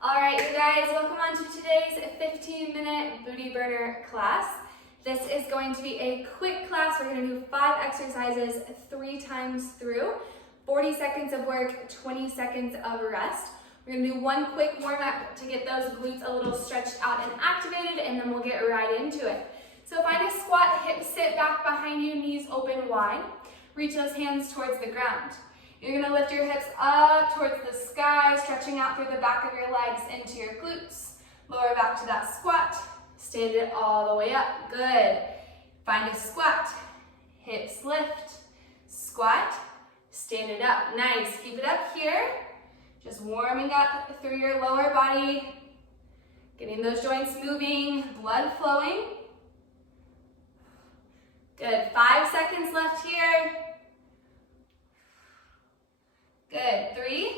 All right, you guys, welcome on to today's 15-minute booty burner class. This is going to be a quick class. We're going to do 5 exercises 3 times through, 40 seconds of work, 20 seconds of rest. We're going to do one quick warm-up to get those glutes a little stretched out and activated, and then we'll get right into it. So find a squat, hips sit back behind you, knees open wide. Reach those hands towards the ground. You're going to lift your hips up towards the sky, stretching out through the back of your legs into your glutes. Lower back to that squat. Stand it all the way up. Good. Find a squat. Hips lift. Squat. Stand it up. Nice. Keep it up here. Just warming up through your lower body. Getting those joints moving. Blood flowing. Good. 5 seconds left here. Good, 3,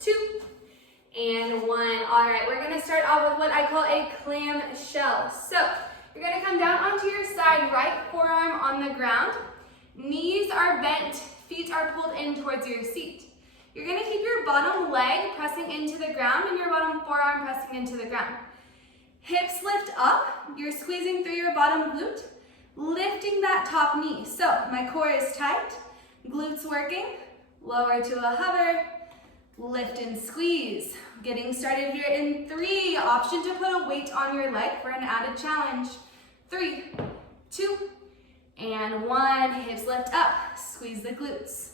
2, and 1. All right, we're gonna start off with what I call a clam shell. So you're gonna come down onto your side, right forearm on the ground. Knees are bent, feet are pulled in towards your seat. You're gonna keep your bottom leg pressing into the ground and your bottom forearm pressing into the ground. Hips lift up, you're squeezing through your bottom glute, lifting that top knee. So my core is tight, glutes working. Lower to a hover, lift and squeeze. Getting started here in 3. Option to put a weight on your leg for an added challenge. 3, 2, and 1. Hips lift up, squeeze the glutes.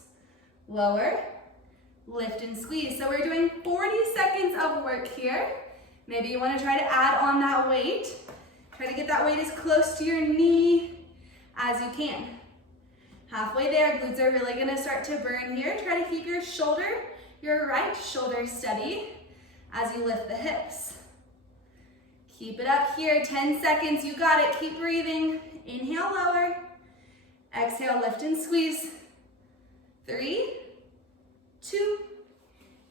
Lower, lift and squeeze. So we're doing 40 seconds of work here. Maybe you want to try to add on that weight. Try to get that weight as close to your knee as you can. Halfway there, glutes are really gonna start to burn here. Try to keep your right shoulder steady as you lift the hips. Keep it up here, 10 seconds, you got it, keep breathing. Inhale, lower. Exhale, lift and squeeze. 3, 2,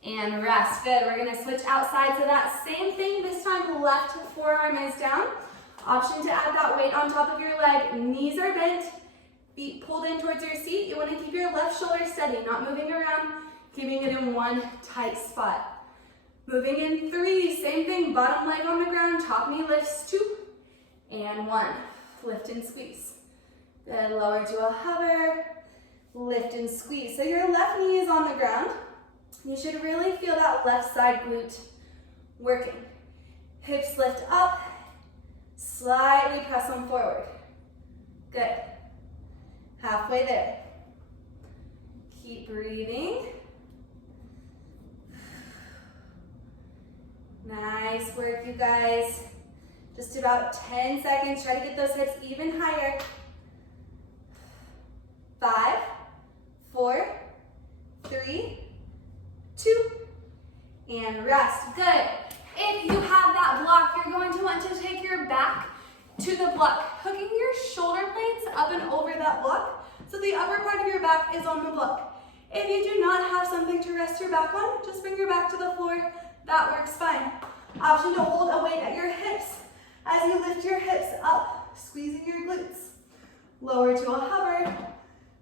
and rest. Good, we're gonna switch outside to that same thing. This time, left forearm is down. Option to add that weight on top of your leg. Knees are bent. Feet pulled in towards your seat. You want to keep your left shoulder steady, not moving around, keeping it in one tight spot. Moving in 3, same thing, bottom leg on the ground, top knee lifts, 2, and 1. Lift and squeeze. Then lower to a hover, lift and squeeze. So your left knee is on the ground. You should really feel that left side glute working. Hips lift up, slightly press them forward. Good. Halfway there. Keep breathing. Nice work, you guys. Just about 10 seconds. Try to get those hips even higher. 5, 4, 3, 2, and rest. Good. If you have that block, you're going to want to take your back to the block, hooking your shoulder blades up and over that block, so the upper part of your back is on the block. If you do not have something to rest your back on, just bring your back to the floor. That works fine. Option to hold a weight at your hips as you lift your hips up, squeezing your glutes. Lower to a hover,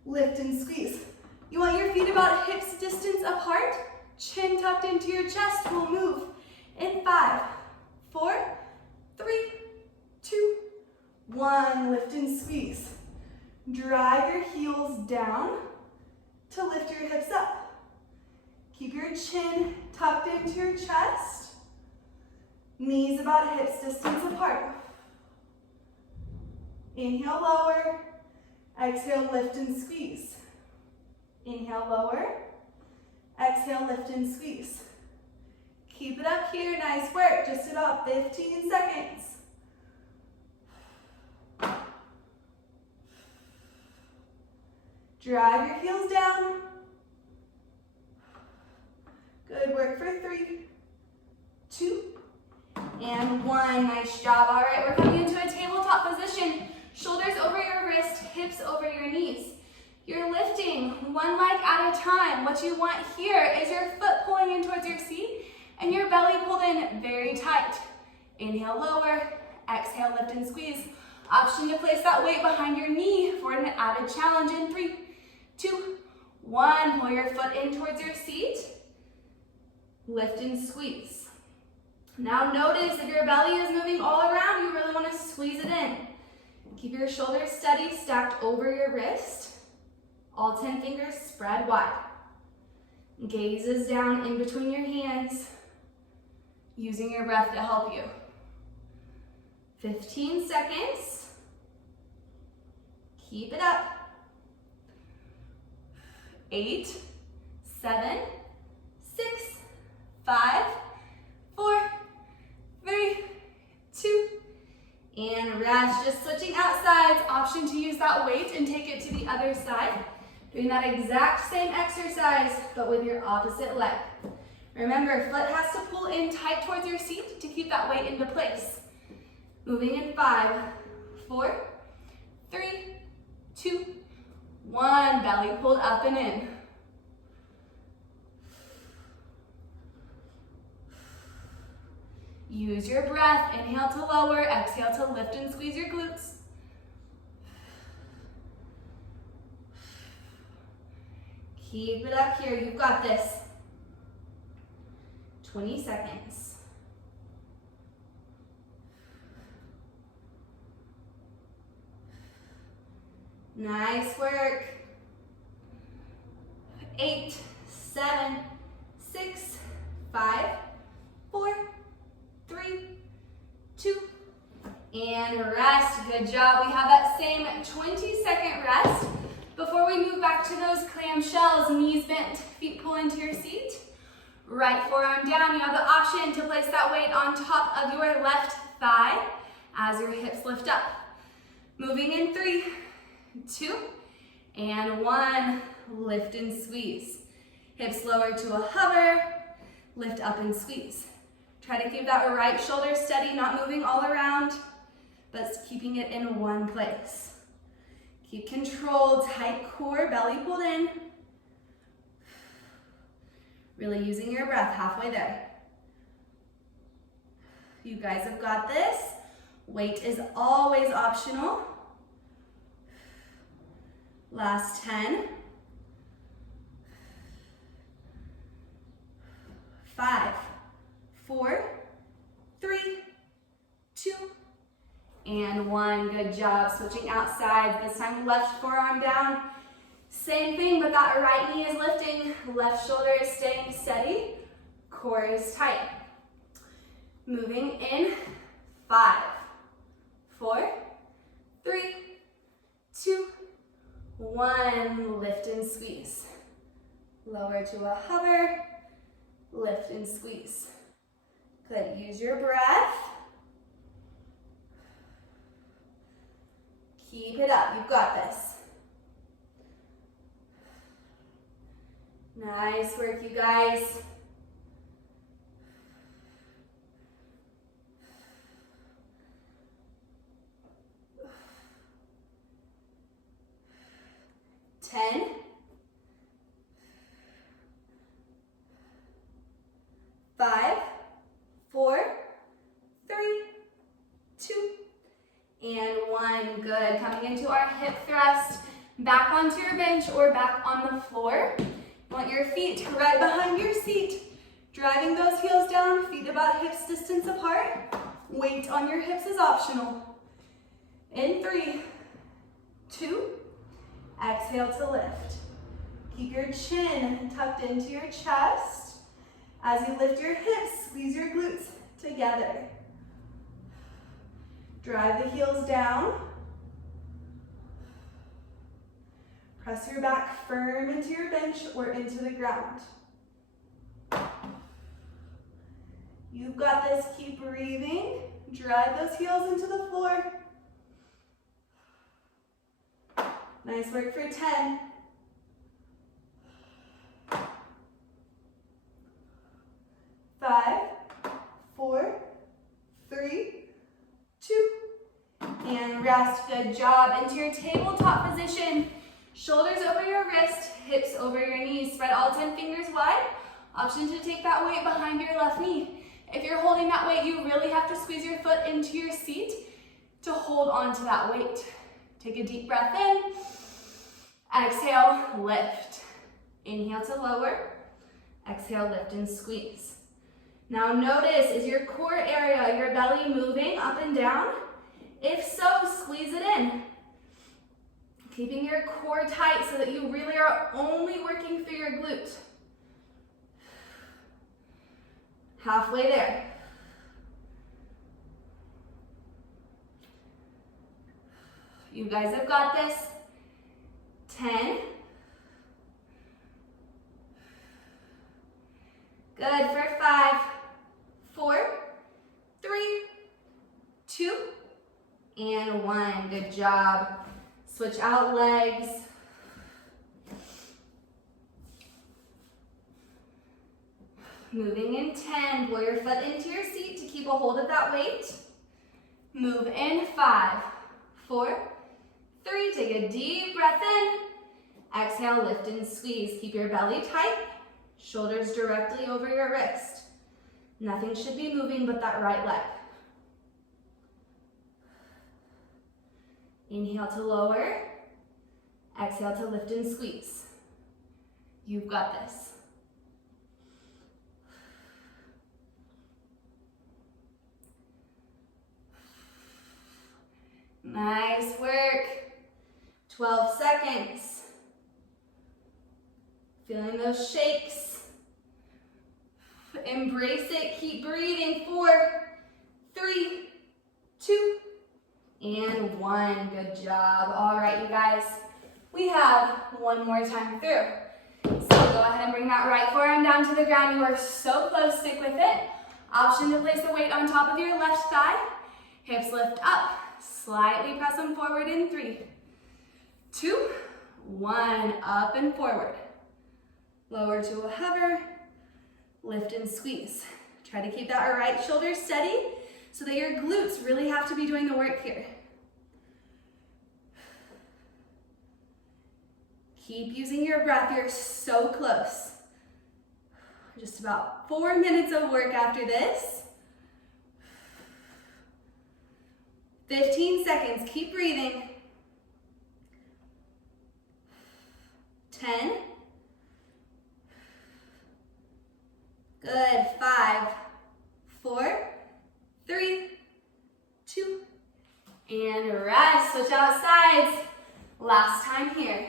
lift and squeeze. You want your feet about hips distance apart, chin tucked into your chest. We'll move in 5, 4, 3, 2, 1, lift and squeeze. Drive your heels down to lift your hips up. Keep your chin tucked into your chest. Knees about hips distance apart. Inhale, lower. Exhale, lift and squeeze. Inhale, lower. Exhale, lift and squeeze. Keep it up here, nice work. Just about 15 seconds. Drive your heels down. Good work for 3, 2, and 1. Nice job. All right, we're coming into a tabletop position. Shoulders over your wrist, hips over your knees. You're lifting one leg at a time. What you want here is your foot pulling in towards your seat and your belly pulled in very tight. Inhale, lower. Exhale, lift and squeeze. Option to place that weight behind your knee for an added challenge in 3, 2, 1. Pull your foot in towards your seat. Lift and squeeze. Now notice if your belly is moving all around, you really want to squeeze it in. Keep your shoulders steady, stacked over your wrist. All 10 fingers spread wide. Gazes down in between your hands, using your breath to help you. 15 seconds. Keep it up. 8, 7, 6, 5, 4, 3, 2, and rest. Just switching out sides. Option to use that weight and take it to the other side. Doing that exact same exercise, but with your opposite leg. Remember, foot has to pull in tight towards your seat to keep that weight into place. Moving in 5, 4, 3, 2, 1. Belly pulled up and in. Use your breath. Inhale to lower, exhale to lift and squeeze your glutes. Keep it up here. You've got this. 20 seconds. Nice work. 8, 7, 6, 5, 4, 3, 2, and rest. Good job. We have that same 20-second rest. Before we move back to those clamshells, knees bent, feet pull into your seat. Right forearm down. You have the option to place that weight on top of your left thigh as your hips lift up. Moving in 3, 2, and 1. Lift and squeeze. Hips lower to a hover. Lift up and squeeze. Try to keep that right shoulder steady, not moving all around, but keeping it in one place. Keep control, tight core, belly pulled in. Really using your breath halfway there. You guys have got this. Weight is always optional. Last 10. 5, 4, 3, 2, and 1. Good job. Switching out sides. This time left forearm down. Same thing, but that right knee is lifting. Left shoulder is staying steady. Core is tight. Moving in 5, 4, 3, 2, 1. Lift and squeeze. Lower to a hover. Lift and squeeze. Good. Use your breath. Keep it up. You've got this. Nice work, you guys. Ten. 5, 4, 3, 2, and 1. Good. Coming into our hip thrust, back onto your bench or back on the floor. You want your feet right behind your seat, driving those heels down, feet about hips distance apart. Weight on your hips is optional. In 3, 2, exhale to lift. Keep your chin tucked into your chest. As you lift your hips, squeeze your glutes together. Drive the heels down. Press your back firm into your bench or into the ground. You've got this. Keep breathing. Drive those heels into the floor. Nice work for 10. 5, 4, 3, 2, and rest. Good job. Into your tabletop position. Shoulders over your wrist, hips over your knees. Spread all 10 fingers wide. Option to take that weight behind your left knee. If you're holding that weight, you really have to squeeze your foot into your seat to hold on to that weight. Take a deep breath in. Exhale, lift. Inhale to lower. Exhale, lift and squeeze. Now notice, is your core area, your belly moving up and down? If so, squeeze it in. Keeping your core tight so that you really are only working through your glute. Halfway there. You guys have got this. 10. Good for 5, 4, 3, 2, and 1. Good job. Switch out legs. Moving in 10. Pull your foot into your seat to keep a hold of that weight. Move in 5, 4, 3. Take a deep breath in. Exhale, lift and squeeze. Keep your belly tight. Shoulders directly over your wrist. Nothing should be moving but that right leg. Inhale to lower. Exhale to lift and squeeze. You've got this. Nice work. 12 seconds. Feeling those shakes. Embrace it. Keep breathing. 4, 3, 2, and 1. Good job. All right, you guys. We have one more time through. So go ahead and bring that right forearm down to the ground. You are so close. Stick with it. Option to place the weight on top of your left thigh. Hips lift up. Slightly press them forward in 3, 2, 1. Up and forward. Lower to a hover. Lift and squeeze. Try to keep that right shoulder steady so that your glutes really have to be doing the work here. Keep using your breath. You're so close. Just about 4 minutes of work after this. 15 seconds. Keep breathing. 10. Good. 5, 4, 3, 2, and rest. Switch out sides. Last time here.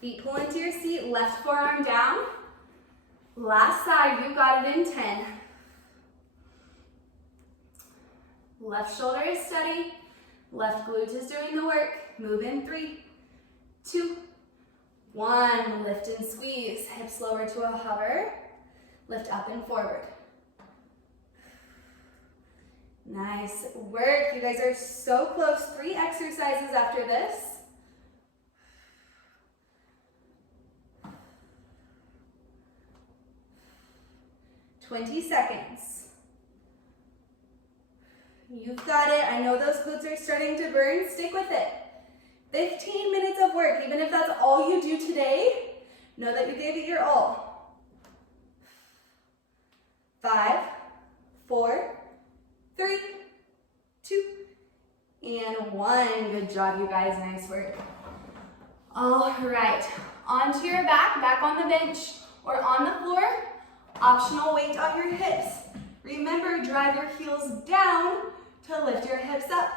Feet pull into your seat. Left forearm down. Last side. You got it in 10. Left shoulder is steady. Left glute is doing the work. Move in 3, 2, 1. Lift and squeeze. Hips lower to a hover. Lift up and forward. Nice work. You guys are so close. 3 exercises after this. "20 seconds. You've got it. I know those glutes are starting to burn. Stick with it. 15 minutes of work. Even if that's all you do today, know that you gave it your all. 5, 4, 3, 2, and 1. Good job, you guys. Nice work. All right. Onto your back on the bench or on the floor. Optional weight on your hips. Remember, drive your heels down to lift your hips up.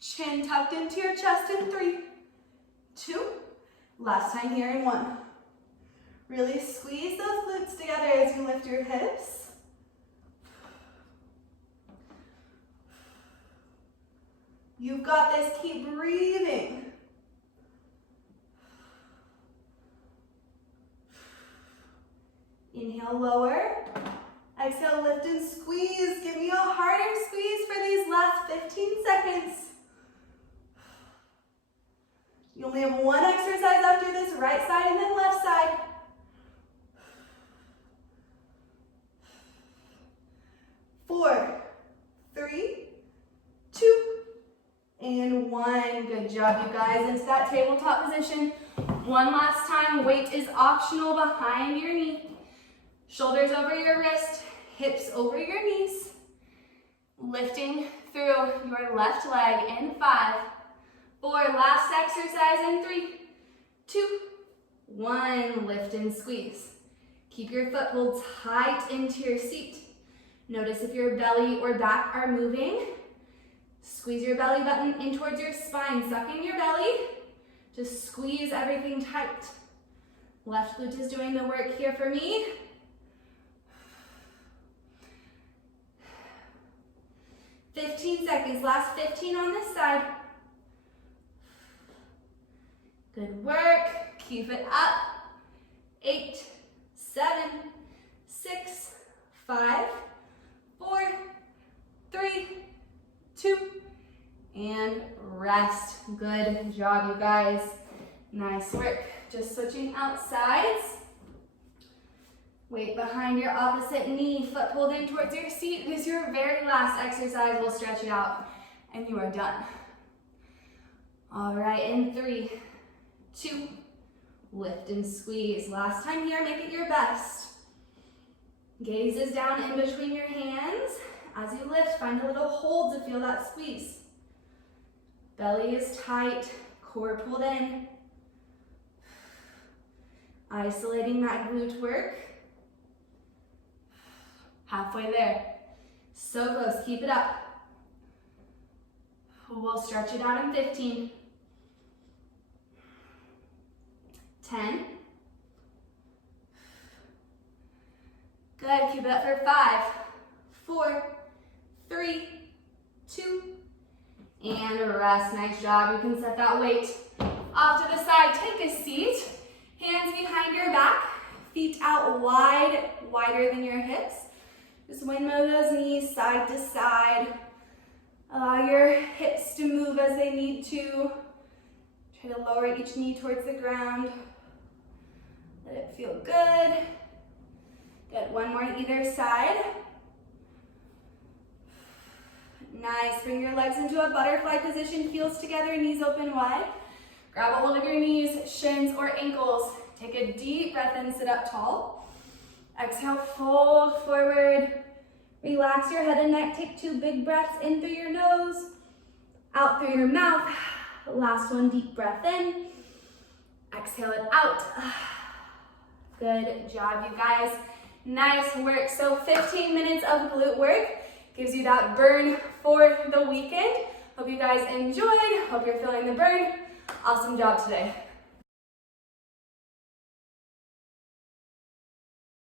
Chin tucked into your chest in 3, 2. Last time here in 1. Really squeeze those glutes together as you lift your hips. You've got this. Keep breathing. Inhale, lower. Exhale, lift and squeeze. Give me a harder squeeze for these last 15 seconds. You only have 1 exercise after this, right side and then left side. 4, 3, 2, and 1. Good job, you guys. Into that tabletop position. One last time. Weight is optional behind your knee. Shoulders over your wrist, hips over your knees. Lifting through your left leg in 5, 4. Last exercise in 3, 2, 1. Lift and squeeze. Keep your foot pulled tight into your seat. Notice if your belly or back are moving. Squeeze your belly button in towards your spine. Suck in your belly. Just squeeze everything tight. Left glute is doing the work here for me. "15 seconds, last 15 on this side. Good work, keep it up. 8, 7, 6, 5, 4, 3, 2, and rest. Good job, you guys. Nice work. Just switching out sides. Weight behind your opposite knee, foot pulled in towards your seat. This is your very last exercise. We'll stretch it out and you are done. All right, in 3, 2, lift and squeeze. Last time here, make it your best. Gaze is down in between your hands. As you lift, find a little hold to feel that squeeze. Belly is tight, core pulled in. Isolating that glute work. Halfway there. So close, keep it up. We'll stretch it out in 15. 10. Good, keep it up for 5, 4, 3, 2, and rest. Nice job. You can set that weight off to the side. Take a seat. Hands behind your back. Feet out wide, wider than your hips. Just windmill those knees side to side. Allow your hips to move as they need to. Try to lower each knee towards the ground. Let it feel good. Good, one more on either side. Nice, bring your legs into a butterfly position, heels together, knees open wide. Grab a hold of your knees, shins, or ankles. Take a deep breath in, sit up tall. Exhale, fold forward. Relax your head and neck. Take 2 big breaths in through your nose, out through your mouth. Last one, deep breath in. Exhale it out. Good job, you guys. Nice work. So 15 minutes of glute work gives you that burn for the weekend. Hope you guys enjoyed. Hope you're feeling the burn. Awesome job today.